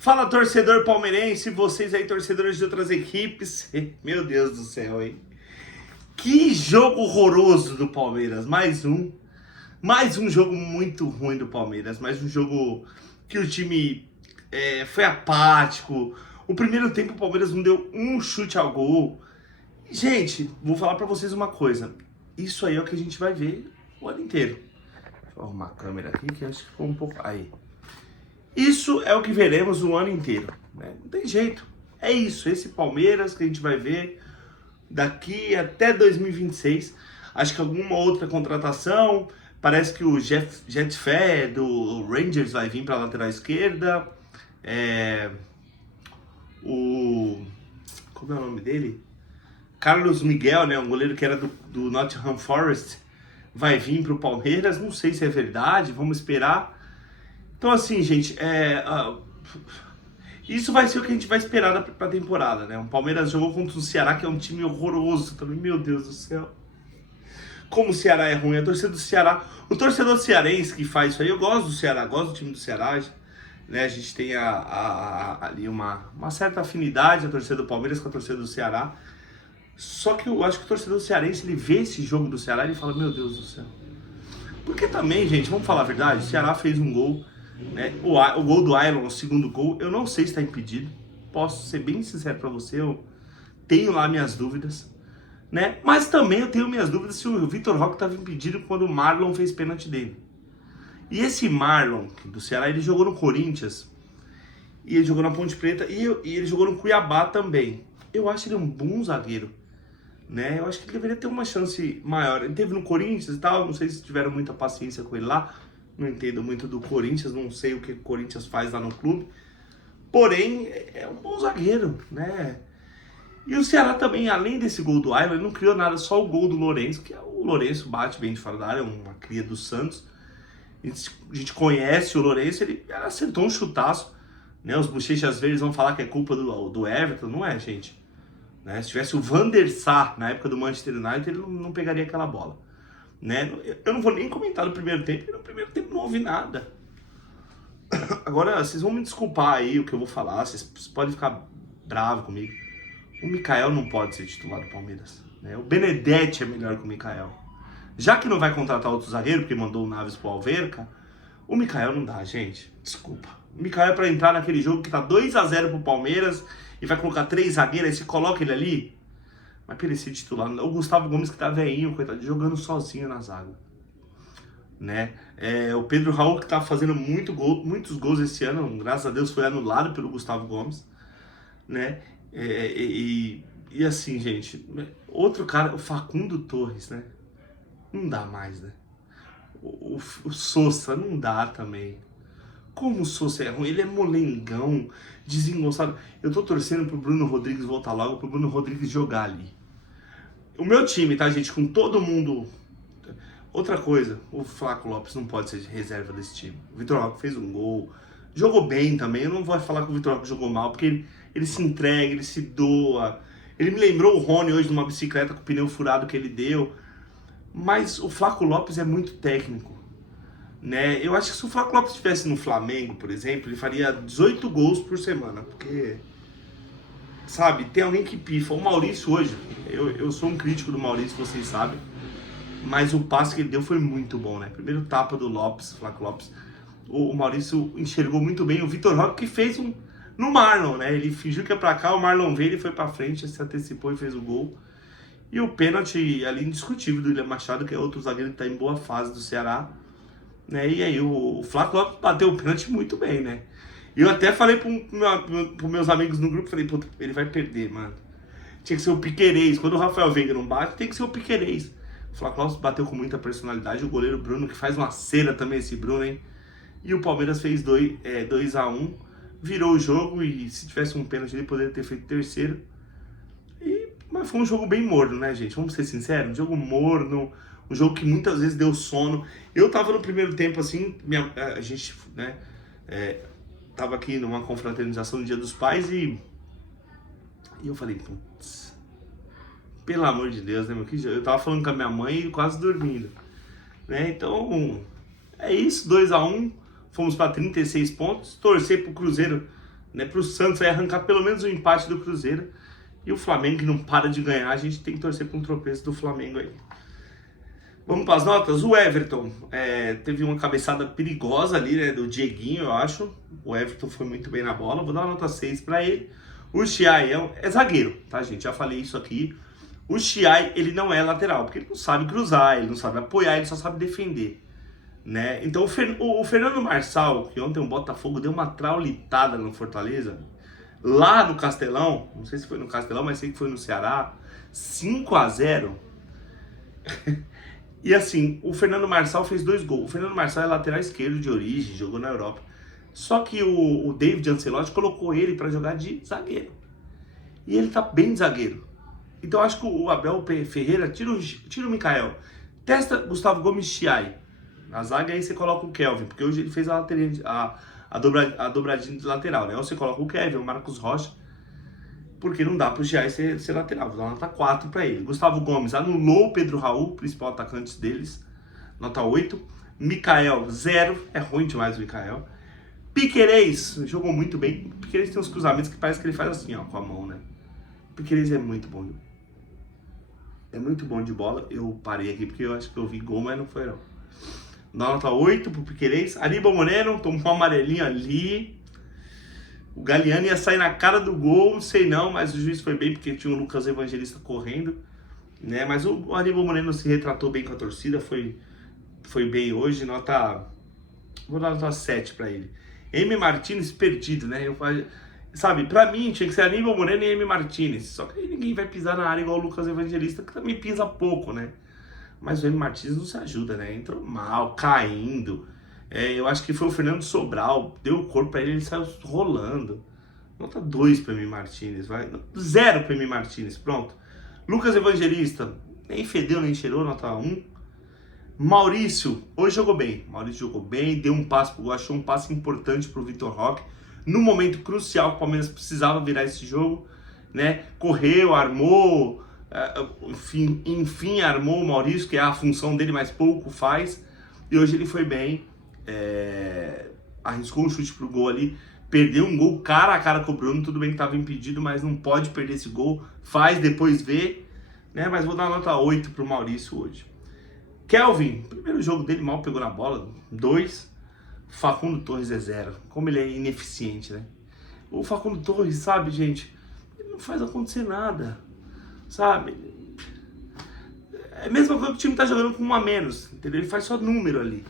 Fala, torcedor palmeirense, vocês aí, torcedores de outras equipes. Meu Deus do céu, hein? Que jogo horroroso do Palmeiras. Mais um jogo muito ruim do Palmeiras. Mais um jogo que o time foi apático. O primeiro tempo o Palmeiras não deu um chute ao gol. Gente, vou falar pra vocês uma coisa. Isso aí é o que a gente vai ver o ano inteiro. Deixa eu arrumar a câmera aqui que acho que ficou um pouco... Aí. Isso é o que veremos o ano inteiro, né? Não tem jeito. É isso, esse Palmeiras que a gente vai ver daqui até 2026. Acho que alguma outra contratação. Parece que o Jet Fé do Rangers vai vir para a lateral esquerda. Como é o nome dele? Carlos Miguel, né? Um goleiro que era do Nottingham Forest. Vai vir para o Palmeiras. Não sei se é verdade, vamos esperar. Então assim, gente, isso vai ser o que a gente vai esperar pra temporada, né? O Palmeiras jogou contra o Ceará, que é um time horroroso também, meu Deus do céu. Como o Ceará é ruim, a torcida do Ceará, o torcedor cearense que faz isso aí, eu gosto do Ceará, gosto do time do Ceará, né? A gente tem ali uma certa afinidade, a torcida do Palmeiras com a torcida do Ceará. Só que eu acho que o torcedor cearense, ele vê esse jogo do Ceará e ele fala, meu Deus do céu. Porque também, gente, vamos falar a verdade, o Ceará fez um gol, né? O gol do Ailon, o segundo gol, eu não sei se está impedido. Posso ser bem sincero para você, eu tenho lá minhas dúvidas, né? Mas também eu tenho minhas dúvidas se o Vitor Roque estava impedido quando o Marlon fez pênalti dele. E esse Marlon do Ceará, ele jogou no Corinthians, e ele jogou na Ponte Preta, e ele jogou no Cuiabá também. Eu acho ele um bom zagueiro, né? Eu acho que ele deveria ter uma chance maior. Ele teve no Corinthians e tal, não sei se tiveram muita paciência com ele lá. Não entendo muito do Corinthians, não sei o que o Corinthians faz lá no clube. Porém, é um bom zagueiro, né? E o Ceará também, além desse gol do Ailon, ele não criou nada, só o gol do Lourenço, que o Lourenço bate bem de fora da área, é uma cria do Santos. A gente conhece o Lourenço, ele acertou um chutaço, né? Os bochechas verdes vão falar que é culpa do Everton, não é, gente? Né? Se tivesse o Van der Sar na época do Manchester United, ele não pegaria aquela bola. Né? Eu não vou nem comentar no primeiro tempo, porque no primeiro tempo não houve nada. Agora, vocês vão me desculpar aí o que eu vou falar, vocês podem ficar bravos comigo. O Mikael não pode ser titular do Palmeiras, né? O Benedetti é melhor que o Mikael. Já que não vai contratar outro zagueiro, porque mandou o Naves pro Alverca, o Mikael não dá, gente. Desculpa. O Mikael é pra entrar naquele jogo que tá 2-0 pro Palmeiras e vai colocar 3 zagueiros, aí você coloca ele ali. Mas pra ele ser titular, o Gustavo Gomes que tá velhinho, coitado, jogando sozinho na zaga, né? O Pedro Raul que tá fazendo muitos gols esse ano, graças a Deus foi anulado pelo Gustavo Gomes, né? E assim, gente, outro cara, o Facundo Torres, né? Não dá mais, né? O Sousa não dá também. Como o Sousa é ruim, ele é molengão, desengonçado. Eu tô torcendo pro Bruno Rodrigues voltar logo, pro Bruno Rodrigues jogar ali. O meu time, tá, gente? Com todo mundo... Outra coisa, o Flaco Lopes não pode ser reserva desse time. O Vitor Roque fez um gol, jogou bem também. Eu não vou falar que o Vitor Roque jogou mal, porque ele se entrega, ele se doa. Ele me lembrou o Rony hoje numa bicicleta com o pneu furado que ele deu. Mas o Flaco Lopes é muito técnico, né? Eu acho que se o Flaco Lopes estivesse no Flamengo, por exemplo, ele faria 18 gols por semana, porque... Sabe, tem alguém que pifa. O Maurício hoje, eu sou um crítico do Maurício, vocês sabem. Mas o passe que ele deu foi muito bom, né? Primeiro tapa do Lopes, Flaco Lopes. O Maurício enxergou muito bem. O Vitor Roque que fez no Marlon, né? Ele fingiu que ia pra cá, o Marlon veio, ele foi pra frente, se antecipou e fez o gol. E o pênalti ali indiscutível do William Machado, que é outro zagueiro que tá em boa fase do Ceará. Né? E aí o Flaco Lopes bateu o pênalti muito bem, né? E eu até falei pros meus amigos no grupo, falei, puta, ele vai perder, mano. Tinha que ser o Piquerez. Quando o Rafael Veiga não bate, tem que ser o Piquerez. O Flaco Lopes bateu com muita personalidade. O goleiro Bruno, que faz uma cera também, esse Bruno, hein? E o Palmeiras fez 2-1, virou o jogo e se tivesse um pênalti ele poderia ter feito terceiro. Mas foi um jogo bem morno, né, gente? Vamos ser sinceros, um jogo morno, um jogo que muitas vezes deu sono. Eu tava no primeiro tempo assim, a gente, né, tava aqui numa confraternização no Dia dos Pais e eu falei, putz, pelo amor de Deus, né, meu? Eu tava falando com a minha mãe e quase dormindo, né? Então, é isso, 2-1, fomos para 36 pontos, torcer pro Cruzeiro né, para o Santos aí arrancar pelo menos o empate do Cruzeiro. E o Flamengo, que não para de ganhar, a gente tem que torcer para um tropeço do Flamengo aí. Vamos para as notas? O Everton teve uma cabeçada perigosa ali, né, do Dieguinho, eu acho. O Everton foi muito bem na bola, vou dar uma nota 6 para ele. O Chiai é zagueiro, tá, gente? Já falei isso aqui. O Chiai, ele não é lateral, porque ele não sabe cruzar, ele não sabe apoiar, ele só sabe defender, né? Então o Fernando Marçal, que ontem o Botafogo deu uma traulitada no Fortaleza, lá no Castelão, não sei se foi no Castelão, mas sei que foi no Ceará, 5-0. E assim, o Fernando Marçal fez 2 gols. O Fernando Marçal é lateral esquerdo de origem, jogou na Europa. Só que o David Ancelotti colocou ele para jogar de zagueiro. E ele tá bem de zagueiro. Então acho que o Abel Ferreira tira o Mikael. Testa Gustavo Gomes, Chiai. Na zaga aí você coloca o Kelvin, porque hoje ele fez a dobradinha de lateral, né? Ou você coloca o Kevin, o Marcos Rocha, porque não dá pro Chiai ser lateral. Vou dar uma nota 4 para ele. Gustavo Gomes anulou o Pedro Raul, principal atacante deles, nota 8. Mikael, 0. É ruim demais o Mikael. Piquerez jogou muito bem. O Piquerez tem uns cruzamentos que parece que ele faz assim, ó, com a mão, né? O Piquerez é muito bom. É muito bom de bola. Eu parei aqui porque eu acho que eu vi gol, mas não foi não. Dá nota 8 pro Piquerez. Aníbal Moreno tomou um amarelinho ali. O Galeano ia sair na cara do gol, não sei não, mas o juiz foi bem porque tinha o Lucas Evangelista correndo, né? Mas o Aníbal Moreno se retratou bem com a torcida, foi bem hoje, vou dar nota 7 para ele. M. Martinez perdido, né? Sabe, pra mim tinha que ser Aníbal Moreno e M. Martinez, só que aí ninguém vai pisar na área igual o Lucas Evangelista, que também pisa pouco, né? Mas o M. Martinez não se ajuda, né? Entrou mal, caindo. Eu acho que foi o Fernando Sobral, deu o corpo pra ele, ele saiu rolando. Nota 2 para M. Martinez, vai. 0 para M. Martinez, pronto. Lucas Evangelista, nem fedeu, nem cheirou, nota 1. Maurício, hoje jogou bem. Maurício jogou bem, deu um passe pro gol, achou um passe importante pro Vitor Roque. No momento crucial, o Palmeiras precisava virar esse jogo, né? Correu, armou, enfim, armou o Maurício, que é a função dele, mas pouco faz. E hoje ele foi bem. Arriscou um chute pro gol ali, perdeu um gol cara a cara com o Bruno, tudo bem que estava impedido, mas não pode perder esse gol, faz, depois vê, né? Mas vou dar uma nota 8 pro Maurício hoje. Kelvin, primeiro jogo dele mal pegou na bola, 2. Facundo Torres é 0, como ele é ineficiente, né? O Facundo Torres, sabe, gente, ele não faz acontecer nada, sabe? É a mesma coisa que o time tá jogando com 1 a menos, entendeu? Ele faz só número ali.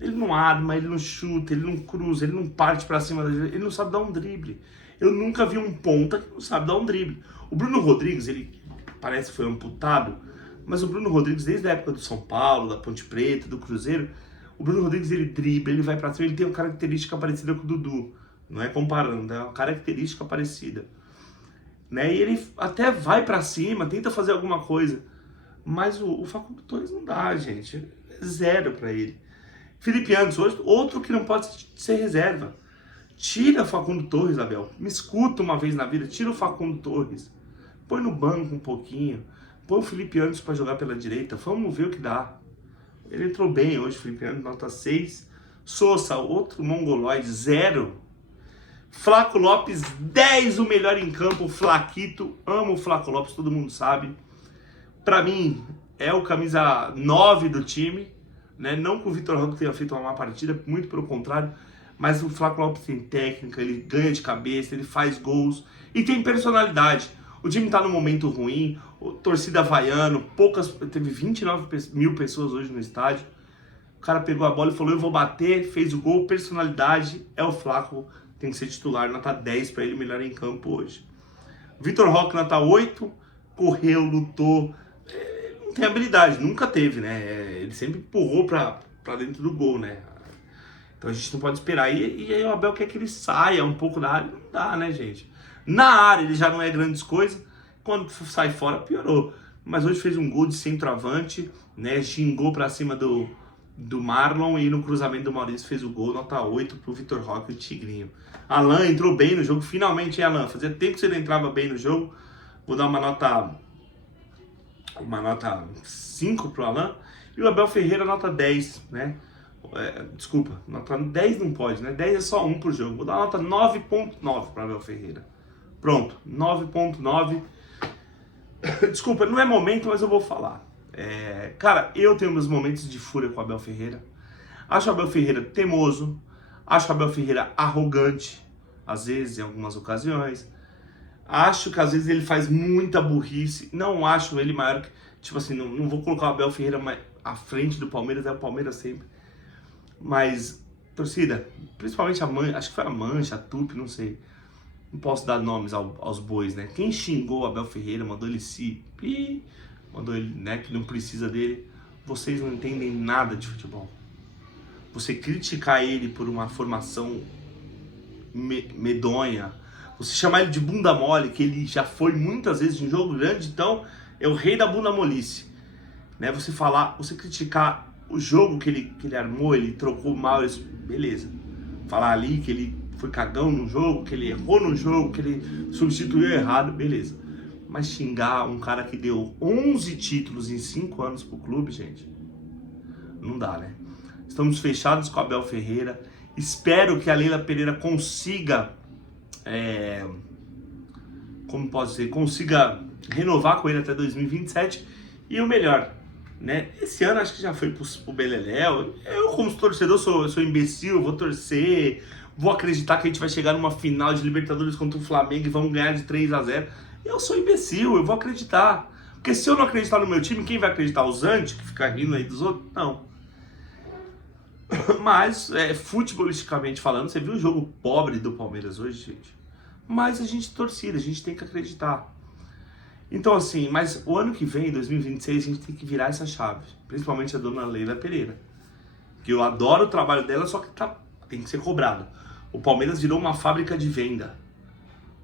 Ele não arma, ele não chuta, ele não cruza, ele não parte pra cima, ele não sabe dar um drible. Eu nunca vi um ponta que não sabe dar um drible. O Bruno Rodrigues, ele parece que foi amputado, mas o Bruno Rodrigues, desde a época do São Paulo, da Ponte Preta, do Cruzeiro, o Bruno Rodrigues, ele dribla, ele vai pra cima, ele tem uma característica parecida com o Dudu. Não é comparando, é uma característica parecida. Né? E ele até vai pra cima, tenta fazer alguma coisa. Mas o Facundo Torres não dá, gente. É 0 pra ele. Felipe Anderson, outro que não pode ser reserva. Tira o Facundo Torres, Abel. Me escuta uma vez na vida, tira o Facundo Torres. Põe no banco um pouquinho. Põe o Felipe Anderson para jogar pela direita. Vamos ver o que dá. Ele entrou bem hoje, Felipe Anderson, nota 6. Sousa, outro mongoloide, 0. Flaco Lopes, 10, o melhor em campo. Flaquito, amo o Flaco Lopes, todo mundo sabe. Para mim, é o camisa 9 do time. Né? Não que o Vitor Roque tenha feito uma má partida, muito pelo contrário, mas o Flaco Lopes tem técnica, ele ganha de cabeça, ele faz gols e tem personalidade. O time tá num momento ruim, torcida havaiano, teve 29 mil pessoas hoje no estádio. O cara pegou a bola e falou: eu vou bater, fez o gol, personalidade, é o Flaco, tem que ser titular, nota 10 para ele, melhor em campo hoje. Vitor Roque, nota 8, correu, lutou. Não tem habilidade, nunca teve, né? Ele sempre empurrou pra dentro do gol, né? Então a gente não pode esperar. E aí o Abel quer que ele saia um pouco da área, não dá, né, gente? Na área ele já não é grandes coisas, quando sai fora piorou. Mas hoje fez um gol de centroavante, né? Xingou pra cima do Marlon e no cruzamento do Maurício fez o gol, nota 8 pro Vitor Roque e o Tigrinho. Alan entrou bem no jogo, finalmente, hein, Alan? Fazia tempo que ele entrava bem no jogo. Vou dar uma nota 5 pro Alan. E o Abel Ferreira, nota 10, né? Desculpa, nota 10 não pode, né? 10 é só 1 por jogo. Vou dar uma nota 9.9 para Abel Ferreira. Pronto, 9.9. Desculpa, não é momento, mas eu vou falar. Cara, eu tenho meus momentos de fúria com o Abel Ferreira. Acho o Abel Ferreira teimoso. Acho o Abel Ferreira arrogante, às vezes, em algumas ocasiões. Acho que às vezes ele faz muita burrice. Não acho ele maior que... Tipo assim, não vou colocar o Abel Ferreira à frente do Palmeiras, é o Palmeiras sempre. Mas, torcida, principalmente acho que foi a Mancha, a Tupi, não sei. Não posso dar nomes aos bois, né? Quem xingou o Abel Ferreira, mandou ele mandou ele, né, que não precisa dele. Vocês não entendem nada de futebol. Você criticar ele por uma formação medonha, você chamar ele de bunda mole, que ele já foi muitas vezes em jogo grande, então é o rei da bunda molice, né? Você criticar o jogo que ele armou, ele trocou mal, beleza. Falar ali que ele foi cagão no jogo, que ele errou no jogo, que ele substituiu errado, beleza. Mas xingar um cara que deu 11 títulos em 5 anos pro clube, gente, não dá, né? Estamos fechados com o Abel Ferreira. Espero que a Leila Pereira consiga, como posso dizer, consiga renovar com ele até 2027. E o melhor, né? Esse ano acho que já foi pro Beleléu. Eu, como torcedor, sou imbecil, vou torcer, vou acreditar que a gente vai chegar numa final de Libertadores contra o Flamengo e vamos ganhar de 3-0. Eu sou imbecil, eu vou acreditar. Porque se eu não acreditar no meu time, quem vai acreditar? Os Antes, que fica rindo aí dos outros? Não. Mas, futebolisticamente falando, você viu o jogo pobre do Palmeiras hoje, gente? Mas a gente torcida, a gente tem que acreditar. Então, assim, mas o ano que vem, 2026, a gente tem que virar essa chave. Principalmente a dona Leila Pereira. Que eu adoro o trabalho dela, só que tem que ser cobrado. O Palmeiras virou uma fábrica de venda.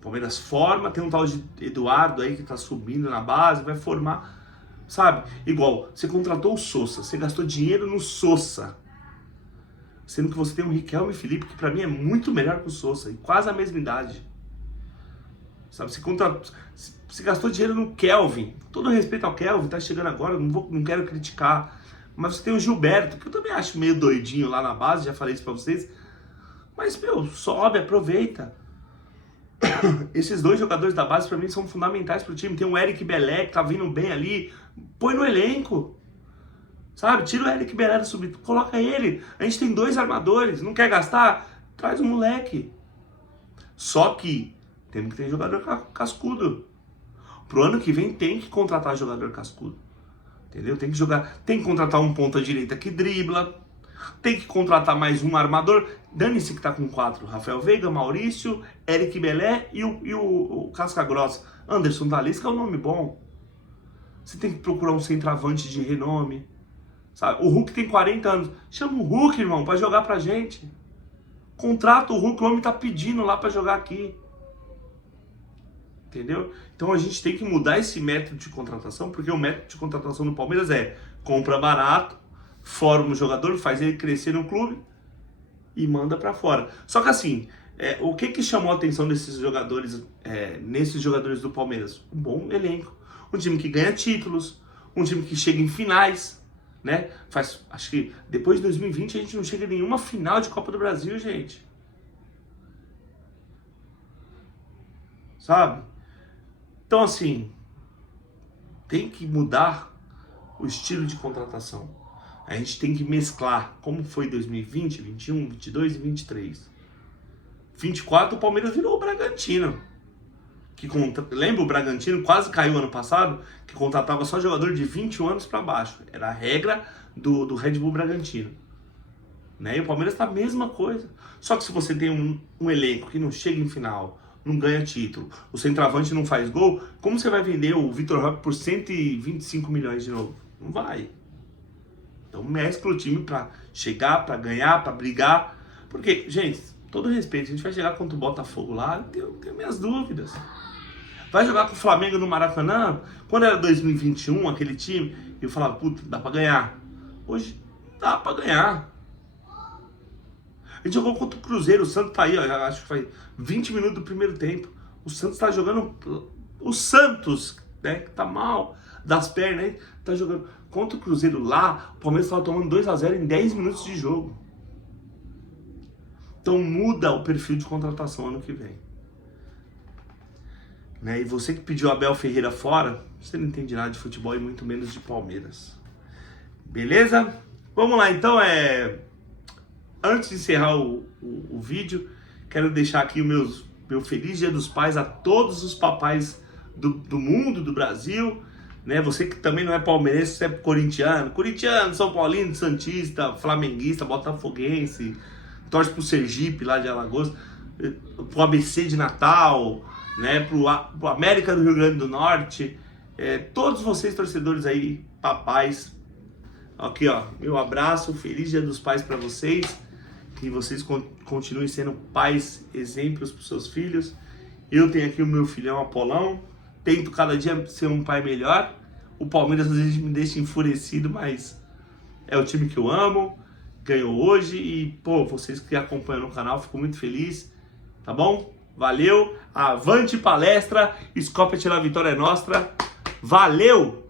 O Palmeiras forma, tem um tal de Eduardo aí que tá subindo na base, vai formar, sabe? Igual, você contratou o Sousa, você gastou dinheiro no Sousa. Sendo que você tem um Riquelme Felipe, que pra mim é muito melhor que o Sousa, e quase a mesma idade. Sabe, você gastou dinheiro no Kelvin. Todo respeito ao Kelvin, tá chegando agora, não quero criticar. Mas você tem o Gilberto, que eu também acho meio doidinho lá na base, já falei isso pra vocês. Mas, sobe, aproveita. Esses dois jogadores da base pra mim são fundamentais pro time. Tem o Eric Belé, que tá vindo bem ali. Põe no elenco. Sabe, tira o Eric Belé do subir, coloca ele. A gente tem 2 armadores, não quer gastar? Traz o moleque. Só que temos que ter jogador cascudo. Pro ano que vem tem que contratar jogador cascudo. Entendeu? Tem que contratar um ponta direita que dribla. Tem que contratar mais um armador. Dane-se que tá com 4. Rafael Veiga, Maurício, Eric Belé e o Casca Grossa. Anderson Talisca é um nome bom. Você tem que procurar um centroavante de renome. Sabe? O Hulk tem 40 anos. Chama o Hulk, irmão, pra jogar pra gente. Contrata o Hulk, o homem tá pedindo lá pra jogar aqui. Entendeu? Então a gente tem que mudar esse método de contratação, porque o método de contratação do Palmeiras é compra barato, forma o jogador, faz ele crescer no clube e manda pra fora. Só que assim, o que chamou a atenção desses jogadores, nesses jogadores do Palmeiras? Um bom elenco. Um time que ganha títulos, um time que chega em finais. Né? Acho que depois de 2020 a gente não chega em nenhuma final de Copa do Brasil, gente. Sabe? Então, assim, tem que mudar o estilo de contratação. A gente tem que mesclar, como foi 2020, 21, 22 e 23. 24 o Palmeiras virou o Bragantino. Lembra o Bragantino? Quase caiu ano passado, que contratava só jogador de 21 anos para baixo. Era a regra do Red Bull Bragantino. Né? E o Palmeiras tá a mesma coisa. Só que se você tem um elenco que não chega em final, não ganha título, o centroavante não faz gol, como você vai vender o Vitor Roque por 125 milhões de novo? Não vai. Então mescla o time para chegar, para ganhar, para brigar. Porque, gente, todo respeito, a gente vai chegar contra o Botafogo lá, eu tenho minhas dúvidas. Vai jogar com o Flamengo no Maracanã? Quando era 2021, aquele time, eu falava, puta, dá pra ganhar. Hoje, dá pra ganhar. A gente jogou contra o Cruzeiro, o Santos tá aí, ó, acho que foi 20 minutos do primeiro tempo. O Santos tá jogando... O Santos, né, que tá mal das pernas aí, tá jogando Contra o Cruzeiro lá, o Palmeiras estava tomando 2-0 em 10 minutos de jogo. Então muda o perfil de contratação ano que vem. Né? E você que pediu Abel Ferreira fora, você não entende nada de futebol e muito menos de Palmeiras. Beleza? Vamos lá, então, antes de encerrar o vídeo, quero deixar aqui meu feliz Dia dos Pais a todos os papais do mundo, do Brasil, né? Você que também não é palmeirense, você é corintiano, São Paulino, santista, flamenguista, botafoguense, torce pro Sergipe lá de Alagoas, pro ABC de Natal, né? Pro América do Rio Grande do Norte, todos vocês torcedores aí, papais, aqui ó, meu abraço, feliz Dia dos Pais para vocês, que vocês continuem sendo pais, exemplos para seus filhos. Eu tenho aqui o meu filhão Apolão, tento cada dia ser um pai melhor. O Palmeiras às vezes me deixa enfurecido, mas é o time que eu amo, ganhou hoje e, pô, vocês que acompanham no canal, fico muito feliz, tá bom? Valeu, avante palestra, Scopet la vitória é nossa, valeu!